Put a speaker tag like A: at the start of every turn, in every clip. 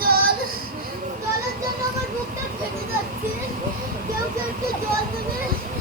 A: জল জল জন্য আমার বুকটা ফেটে
B: যাচ্ছে। কেউ কেউ একটু
A: জল
B: দেবে।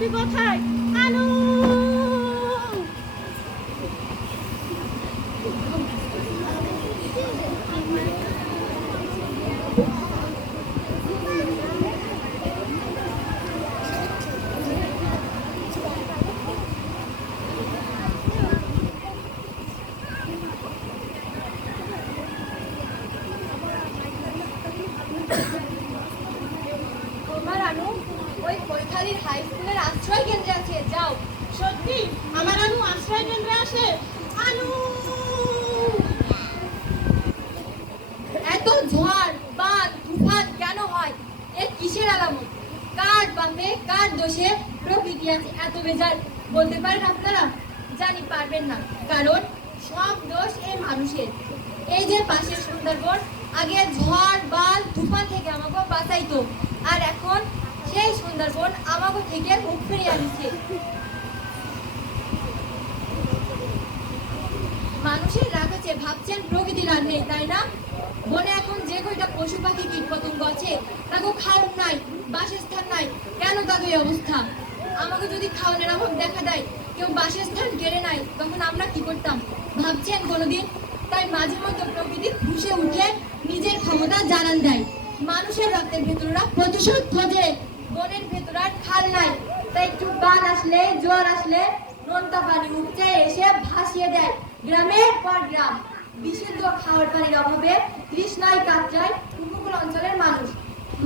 C: তুই কোথায় আলু
D: তোমার আনু ওই হাই স্কুলের আশ্রয় কেন্দ্রে আছে যাও।
C: সত্যি? আমার আলু আশ্রয় কেন্দ্রে আসে? আলু
D: এত ঝড় বান তুফান কেন হয়? এ কিসের আলামত? কার বাপে কার দোষে প্রকৃতি আছে? এত বেজার। বলতে পারেন আপনারা? জানি পারবেন না কারণ সব দোষ এই মানুষের। এই যে পাশের সুন্দরবন আগে ঝড় বান তুফান থেকে আমাকে বাঁচাইতো। আর এখন সেই সুন্দরবন আমাকে থেকে মুখ ফিরিয়ে আনিছে। মানুষের রাগ হচ্ছে ভাবছেন প্রকৃতি রাগ তাই না? বনে এখন যে কয়টা পশু পাখি কীট পতঙ্গ আছে তাকে খাওয়ার নাই, বাসস্থান নাই, কেন তাদের অবস্থা? আমাকে যদি খাওয়ানোর অভাব দেখা দেয়, কেউ বাসস্থান কেড়ে নাই তখন আমরা কি করতাম? ভাবছেন কোনোদিন? তাই মাঝে মধ্যে প্রকৃতি খুশে উঠে নিজের ক্ষমতা জানান দেয়। মানুষের রক্তের ভেতরা প্রতিশোধ খোঁজে। বনের ভেতর আর খাল নাই। তাই একটু বান আসলে, জোয়ার আসলে, নোনতা পানি উপচে এসে ভাসিয়ে দেয় গ্রামের পর গ্রাম। বিশুদ্ধ খাওয়ার পানির অভাবে তৃষ্ণায় কাতরায় উপকূল অঞ্চলের মানুষ।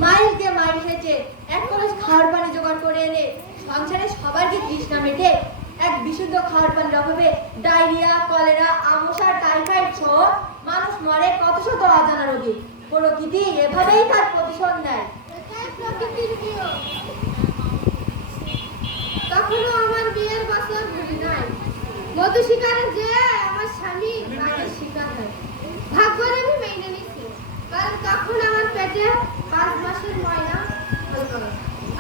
D: মাইল দিয়ে মাইল হেঁটে এক কলস খাওয়ার পানি জোগাড় করে এনে সংসারে সবার কি তৃষ্ণা মেটে, এক বিশুদ্ধ খাওয়ার পানির অভাবে ডায়রিয়া, কলেরা আমশা টাইফয়েড সহ মানুষ মরে কত শত অজানা রোগে। প্রকৃতি এভাবেই তার প্রতিশোধ নেয়।
E: তখনও আমার বিয়ের বছর নাই। মধু যে আমার স্বামী শিকার হয়। আমি মেনে নিছি, কারণ তখন আমার পেটে পাঁচ মাসের ময়না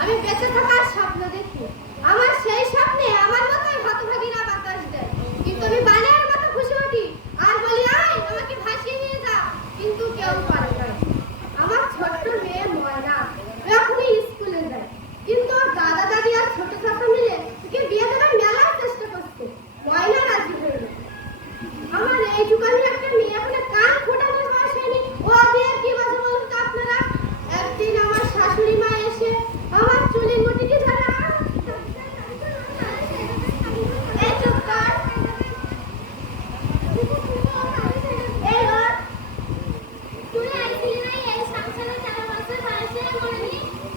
E: আমি বেঁচে থাকার স্বপ্ন দেখি। আমার সেই স্বপ্নে আমার মতোই হতভাগীরা বাতাস দেয়। কিন্তু আমি বানের মতো খুশি উঠি আর বলি আয় আমাকে ভাসিয়ে নিয়ে যা কিন্তু কেউ পারে না আমার ছোট্ট মেয়ে ময়না ও এখনই স্কুলে যায় কিন্তু ওর দাদা দাদি আর ছোট চাচা মিলে ওকে বিয়ে দেওয়ার মেলার চেষ্টা করছে ময়না রাজি হয়ে গেল আমার এইটুকানি একটা মেয়ে এখন কান ফোটানোর বয়স হয়নি ও দিয়ে কি বাজে বলুন তো আপনারা একদিন আমার শাশুড়ি মা এসে আমার চুলের মুঠিটি ধরা এই চুপ কর এই ওর তুই আইছিলি না এই সংসারে চার বছর বয়সে মরবি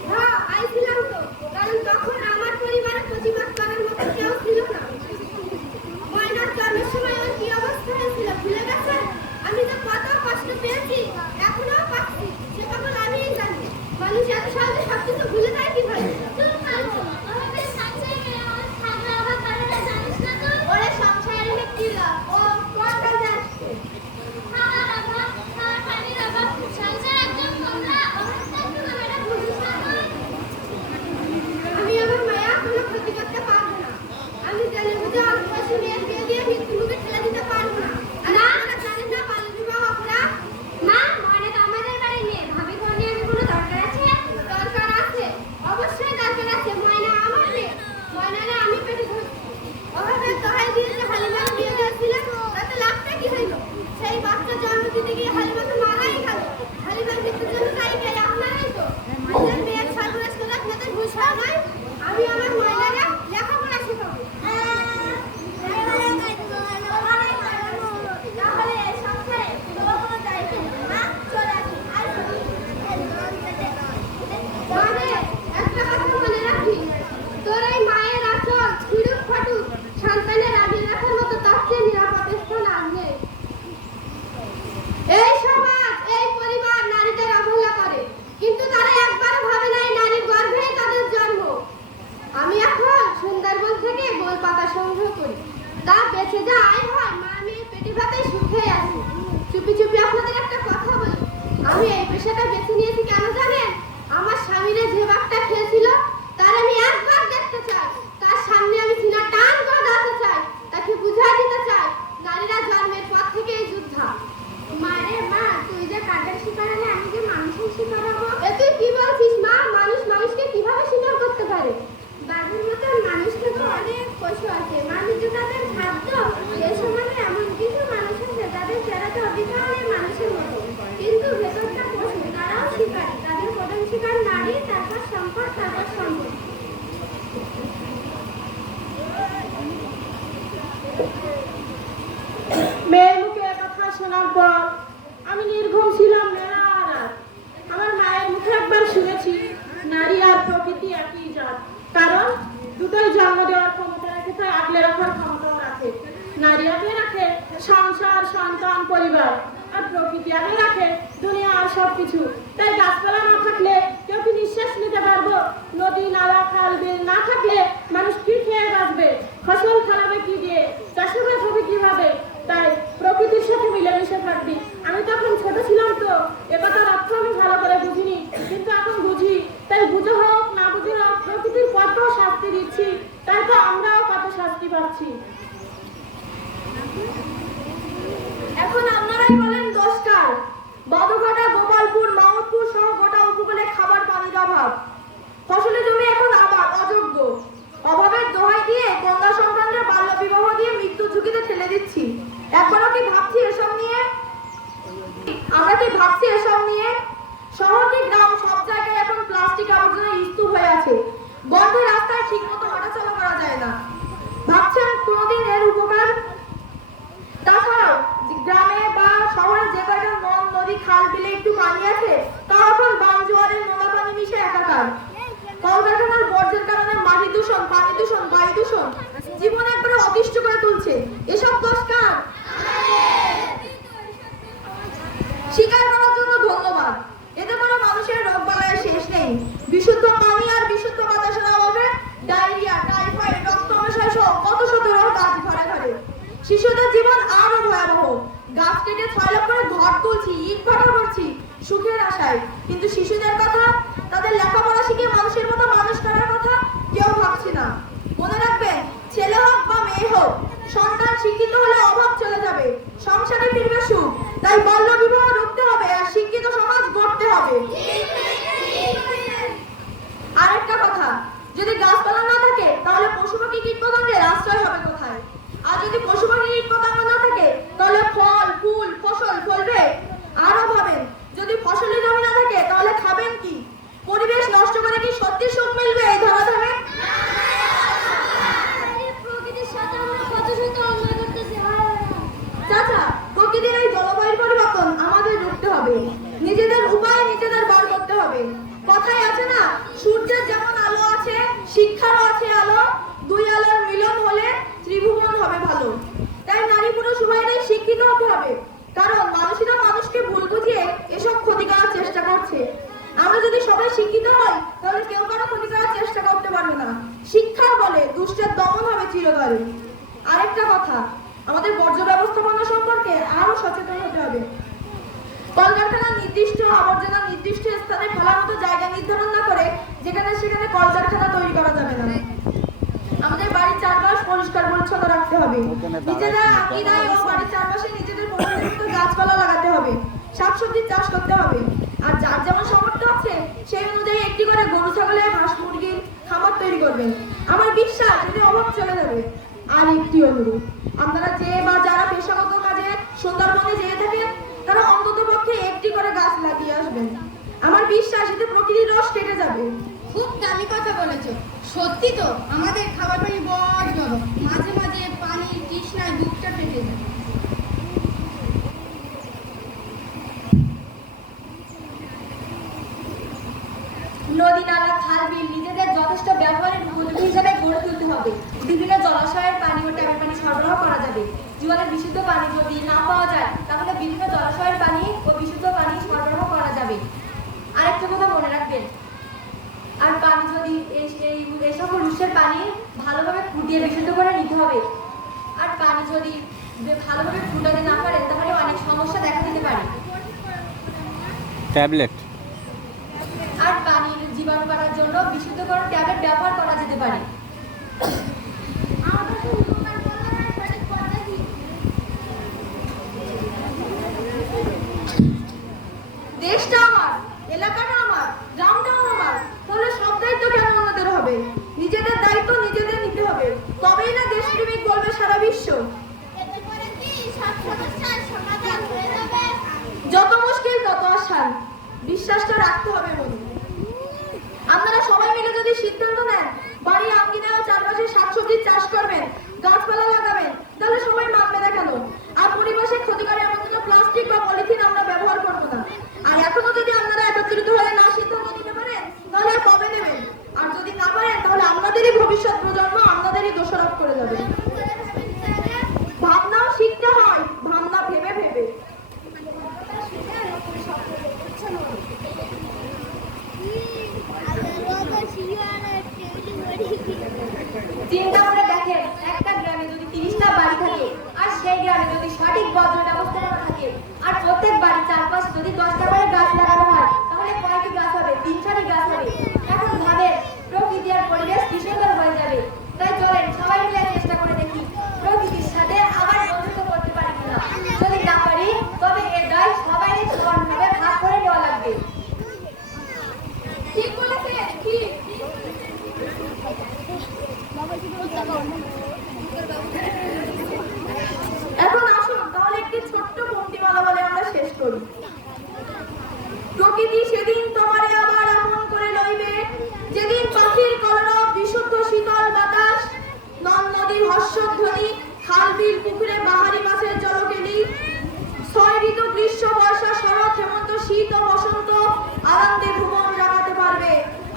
E: হ্যাঁ আইছিলাম তো কারণ তখন আমার পরিবারে প্রতিবাদ করার মতো কেউ ছিল না জন্মের সময় আমার কি অবস্থা হয়েছিল ভুলে গেছেন আমি তো কত কষ্ট পেয়েছি।
C: খাল বিলে
F: একটু পানি আছে? তা এখন বান জোয়ারের নোনা পানি মিশে একাকার। কলকারখানার বর্জ্যের কারণে মাটি দূষণ, পানি দূষণ, বায়ু দূষণ। জীবন একবারে অতিষ্ঠ করে তুলছে। এসব দোষ কার স্বীকার করার জন্য ধন্যবাদ এতে করে মানুষের রোগ বালায় শেষ নেই বিশুদ্ধ পানি আর বিশুদ্ধ বাতাসের অভাবে ডায়রিয়া টাইফয়েড রক্ত আমশয় সহ কত শত রোগ আজ ঘরে ঘরে শিশুদের জীবন আরও ভয়াবহ গাছ কেটে ছয় লাখ করে ঘর তুলছি, ইট ভাটা করছি, সুখের আশায়। কিন্তু শিশুদের কথা, তাদের লেখাপড়া শিখে মানুষের মতো মানুষ করার কথা কেউ ভাবছে না। মনে রাখবেন ছেলে হোক বা মেয়ে হোক, সন্তান শিক্ষিত হলে অভাব চলে যাবে, সংসারে ফিরবে সুখ। তাই বাল্য বিবাহ রুখতে হবে আর শিক্ষিত সমাজ গড়তে হবে আরেকটা কথা যদি গাছপালা না থাকে তাহলে পশু পাখি কীট পতঙ্গের আশ্রয় হবে কোথায় আর যদি পশু পাখি কীট পতঙ্গ না থাকে তাহলে ফল ফুল ফসল ফলবে আরও ভাবেন যদি ফসলের জমি না থাকে তাহলে খাবেন কি পরিবেশ নষ্ট করে কি সত্যি সুখ মিলবে এই ধরাধামে
D: প্রকৃতির সাথে আমরা কত শত অন্যায় করতেছি
F: চাচা প্রকৃতির এই জলবায়ুর পরিবর্তন আমাদের রুখতে হবে নিজেদের উপায় নিজেদের বার করতে হবে। কথায় আছে না, সূর্যের যেমন আলো আছে, শিক্ষারও আছে আলো, দুই আলোর মিলন হলে ত্রিভুবন হবে ভালো। তাই নারী পুরুষ উভয়েরই শিক্ষিত হতে হবে। কারণ মানুষেরা মানুষকে ভুল বুঝিয়ে এসব ক্ষতি করার চেষ্টা করছে। আমরা যদি সবাই শিক্ষিত হই, তাহলে কেউ কারও ক্ষতি করার চেষ্টা করতে পারবে না। শিক্ষার বলে দুষ্টের দমন হবে চিরকাল। আরেকটা কথা, আমাদের বর্জ্য ব্যবস্থাপনা সম্পর্কে আরও সচেতন হতে হবে। কলকারখানা নির্দিষ্ট আবর্জনা নির্দিষ্ট স্থানে ফেলার মতো জায়গা নির্ধারণ না করে যেখানে সেখানে কলকারখানা তৈরি করা যাবে না। আমাদের বাড়ির চারপাশ পরিষ্কার পরিচ্ছন্ন রাখতে হবে। নিজেদের আকিদায় ও বাড়ির চারপাশে নিজেদের পছন্দের গাছপালা লাগাতে হবে। শাকসবজি চাষ করতে হবে। আর যার যেমন সামর্থ্য আছে সেই অনুযায়ী একটি করে গরু ছাগলের হাঁস মুরগির খামার তৈরি করবেন। আমার বিশ্বাস এতে অভাব চলে যাবে। আর একটি অনুরোধ আপনারা যে বা যারা পেশাগত কাজে সুন্দরবনে যেয়ে থাকেন তারা অন্তত পক্ষে একটি করে গাছ লাগিয়ে আসবেন আমার বিশ্বাস এতে প্রকৃতির রস কেটে যাবে।
D: খুব দামি কথা বলেছ। সত্যি তো আমাদের খাবার পানি বড় গরম মাঝে মাঝে পানির তৃষ্ণায় বুকটা ফেটে যায়।
F: নদী নালা খাল বিল নিজেদের যথেষ্ট ব্যবহারের উপযোগী হিসাবে গড়ে তুলতে হবে। বিভিন্ন জলাশয়ের পানি ও ট্যাপের পানি সরবরাহ করা যাবে। জীবনের বিশুদ্ধ পানি যদি না পাওয়া যায় তাহলে বিভিন্ন জলাশয়ের পানি ও বিশুদ্ধ পানি সরবরাহ করা যাবে। আরেকটা কথা মনে রাখবেন আর পানি যদি এই- সকল উৎসের পানি ভালোভাবে ফুটিয়ে বিশুদ্ধ করে নিতে হবে আর পানি যদি ভালোভাবে ফুটাতে না পারেন তাহলে অনেক সমস্যা দেখা দিতে পারে।
G: ট্যাবলেট।
F: আর পানির জীবাণু মারার জন্য বিশুদ্ধকরণ ট্যাবলেট ব্যবহার করা যেতে পারে। দেশটা আমার, এলাকাটা আমার, গ্রামটাও আমার। তাহলে সব দায়িত্ব কেন আমাদের হবে? নিজেদের দায়িত্ব নিজেদের নিতে হবে। তবেই না দেশপ্রেমিক বলবে সারা বিশ্ব। যত মুশকিল, তত আসান। বিশ্বাসটা রাখতে হবে বন্ধু আপনারা সবাই মিলে যদি সিদ্ধান্ত নেন, বাড়ি
H: আঙ্গিনায় চারপাশে
D: শাকসবজি চাষ করবেন, গাছপালা লাগাবেন নদীর পুকুরে বাহারি মাছের জলকে জলকেলি ছয় ঋতু গ্রীষ্ম, বর্ষা, শরৎ, হেমন্ত, শীত ও বসন্ত আনন্দে ভুবন জাগাতে পারবে।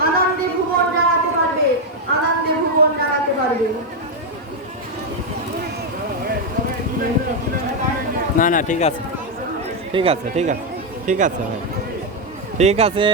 D: আনন্দে ভুবন জাগাতে পারবে। আনন্দে ভুবন জাগাতে পারবে।
G: না না, ঠিক আছে। ঠিক আছে ঠিক আছে। ঠিক আছে ভাই। ঠিক আছে।